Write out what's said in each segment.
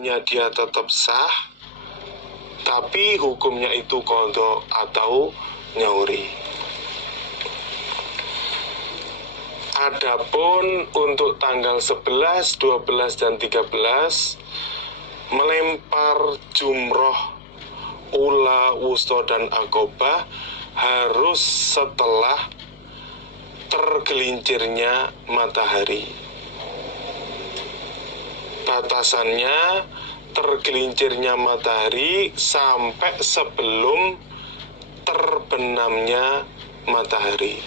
sebenarnya dia tetap sah, tapi hukumnya itu qadha atau nyauri. Adapun untuk tanggal 11, 12, dan 13 melempar jumroh ula, wusta, dan aqobah harus setelah tergelincirnya matahari. Batasannya tergelincirnya matahari sampai sebelum terbenamnya matahari,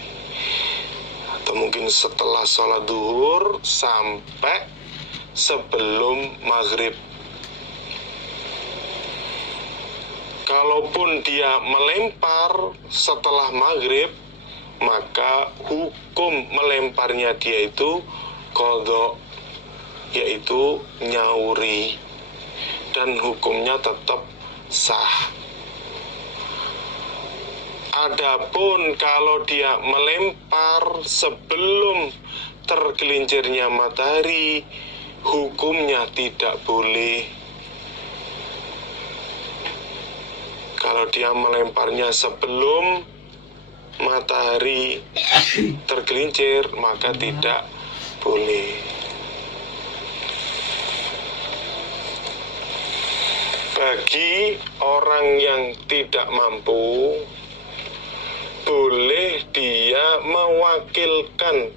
atau mungkin setelah sholat duhur sampai sebelum maghrib. Kalaupun dia melempar setelah maghrib, maka hukum melemparnya dia itu qadha, yaitu nyauri, dan hukumnya tetap sah. Adapun kalau dia melempar sebelum tergelincirnya matahari, hukumnya tidak boleh. Kalau dia melemparnya sebelum matahari tergelincir, maka tidak boleh. Bagi orang yang tidak mampu, boleh dia mewakilkan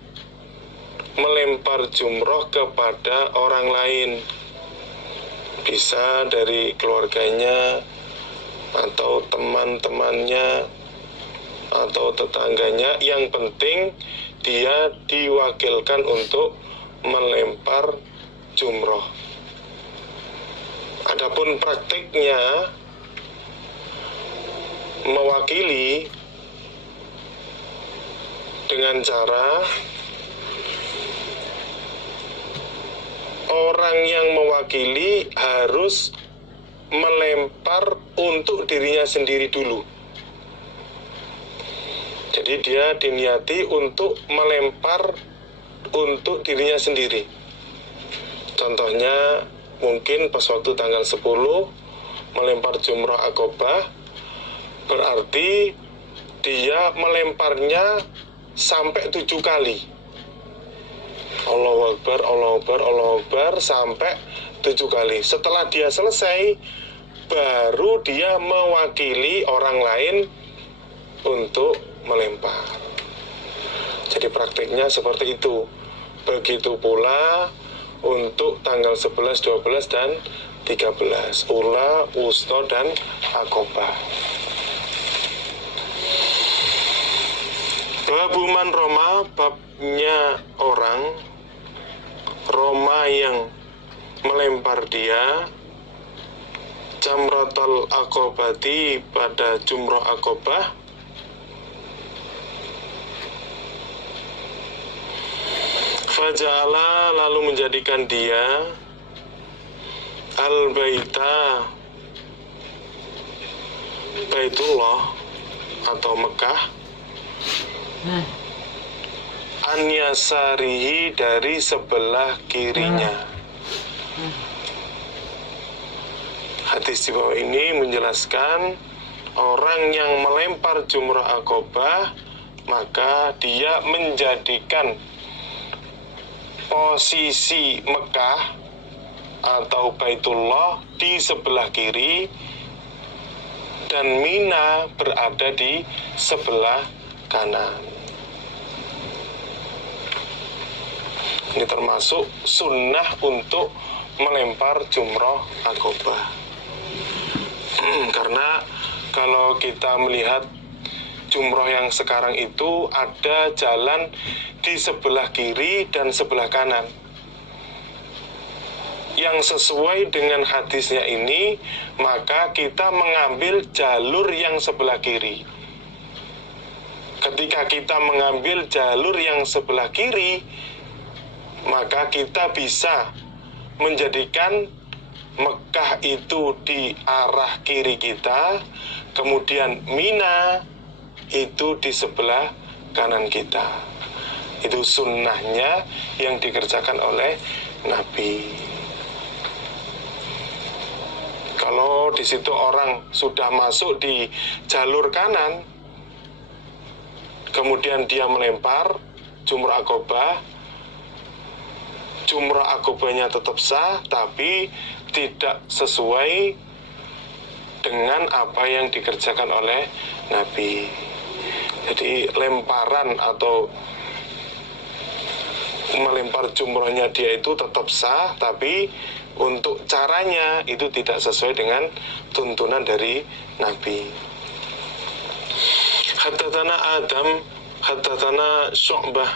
melempar jumroh kepada orang lain, bisa dari keluarganya atau teman-temannya atau tetangganya. Yang penting dia diwakilkan untuk melempar jumroh. Adapun praktiknya mewakili dengan cara orang yang mewakili harus melempar untuk dirinya sendiri dulu. Jadi dia diniati untuk melempar untuk dirinya sendiri. Contohnya mungkin pas waktu tanggal 10 melempar jumroh aqobah, berarti dia melemparnya sampai 7 kali. Allahu Akbar, Allahu Akbar, Allahu Akbar, sampai 7 kali. Setelah dia selesai, baru dia mewakili orang lain untuk melempar. Jadi praktiknya seperti itu. Begitu pula untuk tanggal 11, 12, dan 13, ula, wusta, dan aqobah. Babu man roma, babnya orang roma yang melempar dia jamratul aqobati pada jumroh aqobah, faja'ala lalu menjadikan dia al-baita, Baitullah atau Mekah, an-yasarihi dari sebelah kirinya. Hadis di bawah ini menjelaskan orang yang melempar jumroh aqobah, maka dia menjadikan posisi Mekah atau Baitullah di sebelah kiri dan Mina berada di sebelah kanan. Ini termasuk sunnah untuk melempar jumroh aqobah. Karena kalau kita melihat jumroh yang sekarang itu ada jalan di sebelah kiri dan sebelah kanan. Yang sesuai dengan hadisnya ini, maka kita mengambil jalur yang sebelah kiri. Ketika kita mengambil jalur yang sebelah kiri, maka kita bisa menjadikan Mekah itu di arah kiri kita, kemudian Mina itu di sebelah kanan kita. Itu sunnahnya yang dikerjakan oleh Nabi. Kalau di situ orang sudah masuk di jalur kanan, kemudian dia melempar jumrah akobah, jumrah akobahnya tetap sah, tapi tidak sesuai dengan apa yang dikerjakan oleh Nabi. Jadi lemparan atau melempar jumrohnya dia itu tetap sah, tapi untuk caranya itu tidak sesuai dengan tuntunan dari Nabi. Haddatsana Adam, haddatsana Syu'bah,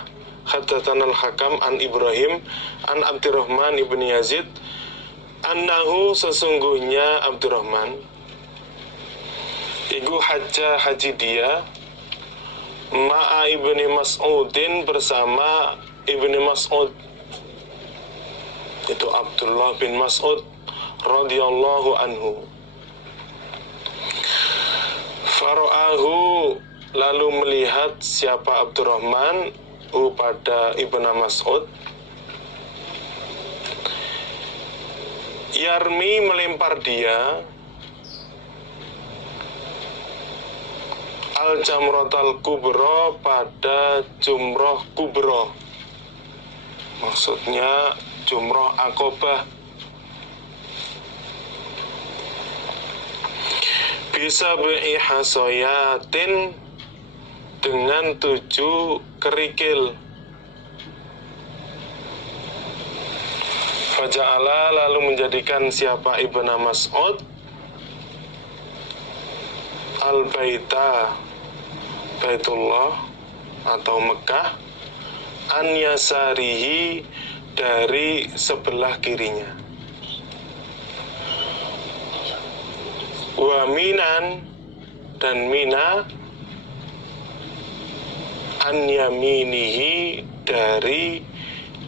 haddatsana Al-Hakam an Ibrahim an Abdurrahman ibn Yazid annahu sesungguhnya Abdurrahman iku haji dia ma'a ibni Mas'udin bersama ibni Mas'ud, itu Abdullah bin Mas'ud radhiyallahu anhu. Fara'ahu lalu melihat siapa Abdurrahman pada ibnu Mas'ud, yarmi melempar dia al-jamratal kubra pada jumroh kubra, maksudnya jumroh akobah, bisa bi'ihasoyatin dengan 7 kerikil. Faja'ala lalu menjadikan siapa ibnu Mas'ud al-baita Baitullah atau Mekah an yasarihi dari sebelah kirinya, wa minan dan Mina an yaminihi dari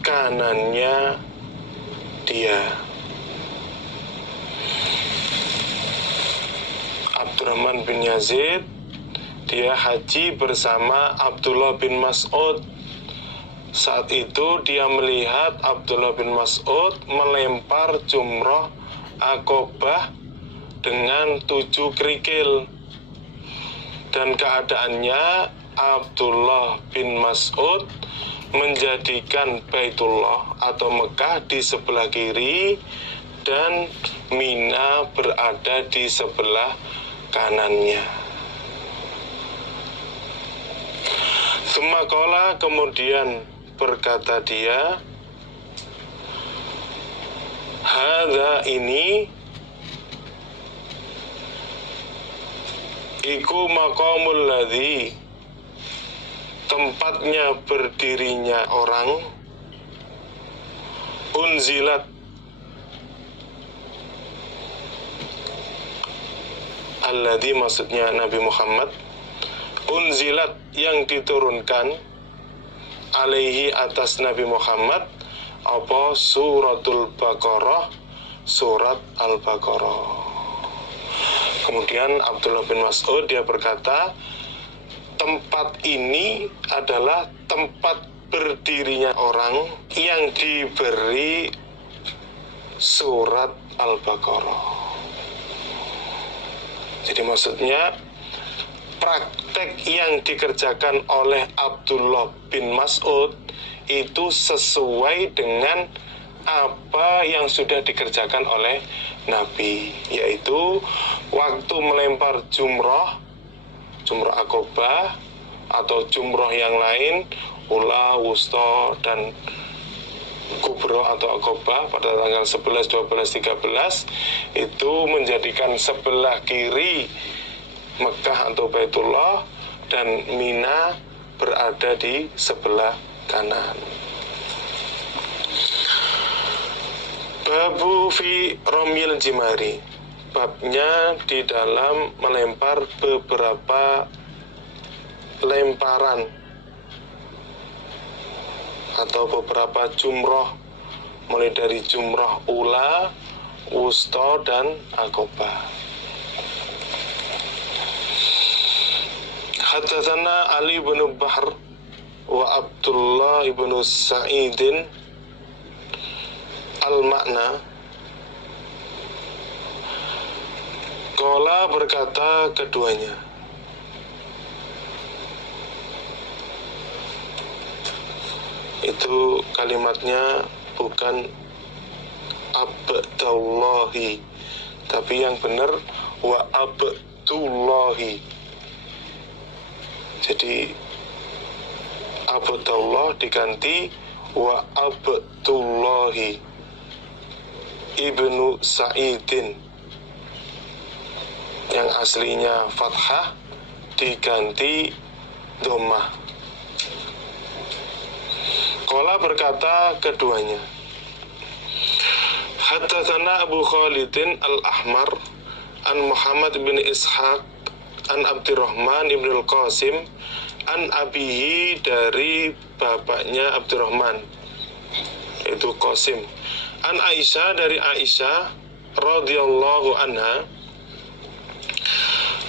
kanannya dia. Abdurrahman bin Yazid dia haji bersama Abdullah bin Mas'ud. Saat itu dia melihat Abdullah bin Mas'ud melempar jumroh akobah dengan 7 kerikil, dan keadaannya Abdullah bin Mas'ud menjadikan Baitullah atau Mekah di sebelah kiri dan Mina berada di sebelah kanannya. Semakola kemudian berkata dia, hadza ini iku maqamul ladzi tempatnya berdirinya orang unzilat alladzi maksudnya Nabi Muhammad, unzilat yang diturunkan alaihi atas Nabi Muhammad apa suratul Baqarah, surat Al-Baqarah. Kemudian Abdullah bin Mas'ud dia berkata, tempat ini adalah tempat berdirinya orang yang diberi surat Al-Baqarah. Jadi maksudnya praktek yang dikerjakan oleh Abdullah bin Mas'ud itu sesuai dengan apa yang sudah dikerjakan oleh Nabi, yaitu waktu melempar jumroh akobah atau jumroh yang lain, ula, wusta, dan kubro atau akobah pada tanggal 11, 12, 13 itu menjadikan sebelah kiri Mekah atau Baitullah dan Mina berada di sebelah kanan. Babu fi romil jimari, babnya di dalam melempar beberapa lemparan atau beberapa jumroh, mulai dari jumroh ula, wusta, dan akobah. Haddatsana Ali bin Bahr wa Abdullah bin Sa'idin al-makna Qala berkata keduanya. Itu kalimatnya bukan abdallahi, tapi yang benar wa abdullahi. Jadi abdullah diganti wa abdullahi ibnu Sa'idin, yang aslinya fathah diganti dhammah. Qala berkata keduanya. Haddatsana Abu Khalidin Al-Ahmar an Muhammad bin Ishaq an Abdurrahman ibn Al-Qasim an abihi, dari bapaknya Abdurrahman, itu Qasim, an Aisyah, dari Aisyah radhiyallahu anha.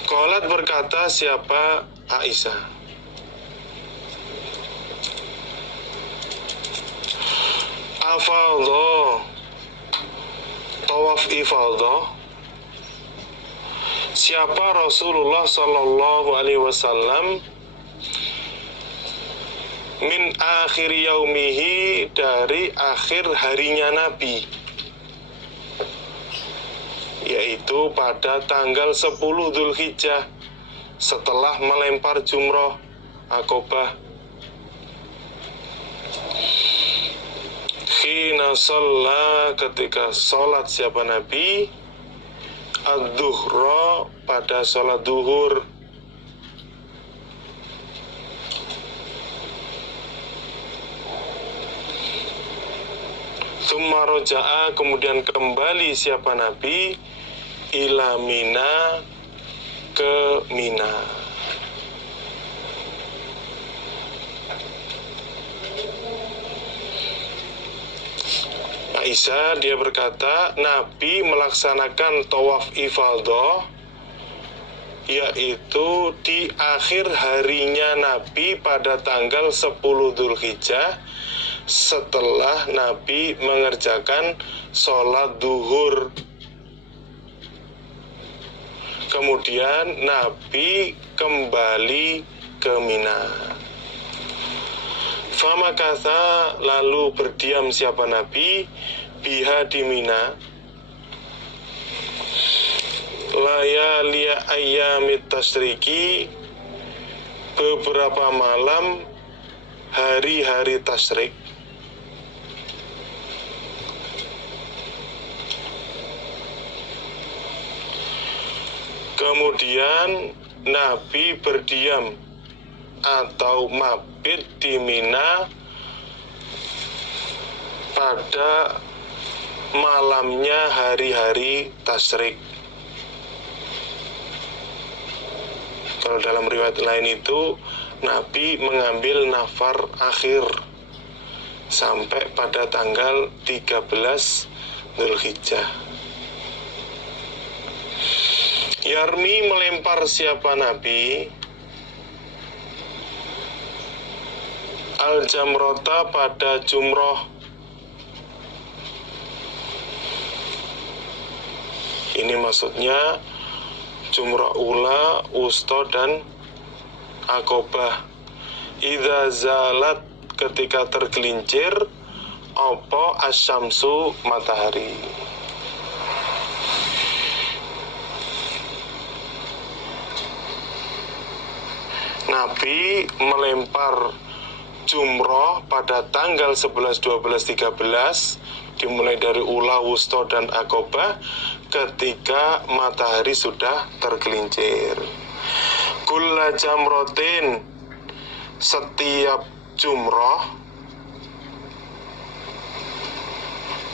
Qalat berkata siapa Aisyah, afadha, tawaf ifadah, siapa Rasulullah sallallahu alaihi wasallam min akhir yaumihi, dari akhir harinya Nabi, yaitu pada tanggal 10 Dzulhijjah setelah melempar jumroh Aqabah. Khina shalla, ketika sholat siapa Nabi, ad-duhra, pada sholat duhur. Tsumma roja'a, kemudian kembali siapa Nabi, ila Mina, ke Mina. Aisyah dia berkata, Nabi melaksanakan tawaf ifadah, yaitu di akhir harinya Nabi pada tanggal 10 Dzulhijjah setelah Nabi mengerjakan sholat duhur. Kemudian Nabi kembali ke Mina. Famakatha, lalu berdiam siapa Nabi, biha di Mina, layaliya ayyamit tasriki, beberapa malam hari-hari tasyrik. Kemudian Nabi berdiam atau mabit di Mina pada malamnya hari-hari tasyrik. Kalau dalam riwayat lain itu Nabi mengambil nafar akhir sampai pada tanggal 13 Dzulhijjah. Yarmi, melempar siapa Nabi, al-jamrota, pada jumroh. Ini maksudnya jumroh ula, wusta, dan Aqabah. Idza zalat, ketika tergelincir apa asyamsu, matahari. Nabi melempar jumroh pada tanggal 11, 12, 13, dimulai dari ula, wusta, dan Aqabah, ketika matahari sudah tergelincir. Kulla jamrotin, setiap jumroh,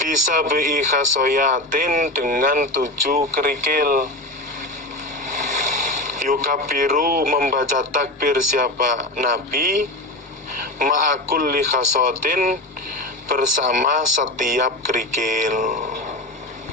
bisa bi khasoyatin, dengan 7 kerikil. Yukabiru, membaca takbir siapa Nabi, ma'akul li khasotin, bersama setiap kerikil.